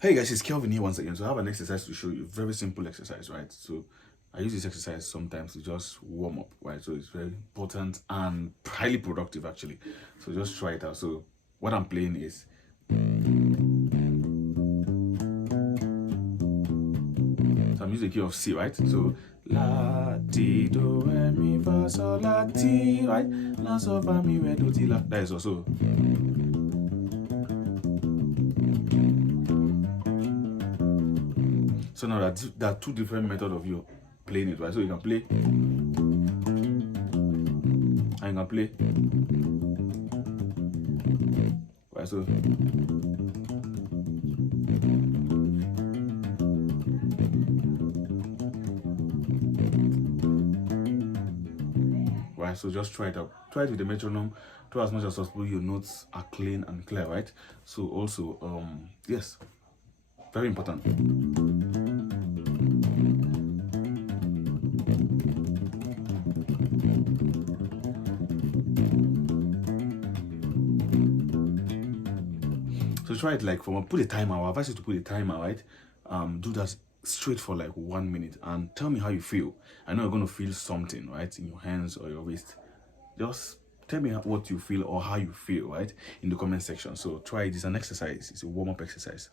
Hey guys, it's Kelvin here once again. So I have an exercise to show you. Very simple exercise, right? So I use this exercise sometimes to just warm up, right? So it's very important and highly productive actually. So just try it out. So what I'm playing is so I'm using the key of C, right? So la ti do re mi fa sol la ti, right? La sol fa mi re do ti la. That is also. So now there are two different methods of you playing it, right? So you can play and you can play, right? So right, so just try it out. Try it with the metronome. Try as much as possible. Your notes are clean and clear, right? So also, yes, very important. So try it like put a timer. I advise you to put a timer, right? Do that straight for like 1 minute and tell me how you feel. I know you're going to feel something, right, in your hands or your wrist. Just tell me what you feel or how you feel, right, in the comment section. So try it. It's an exercise. It's a warm-up exercise.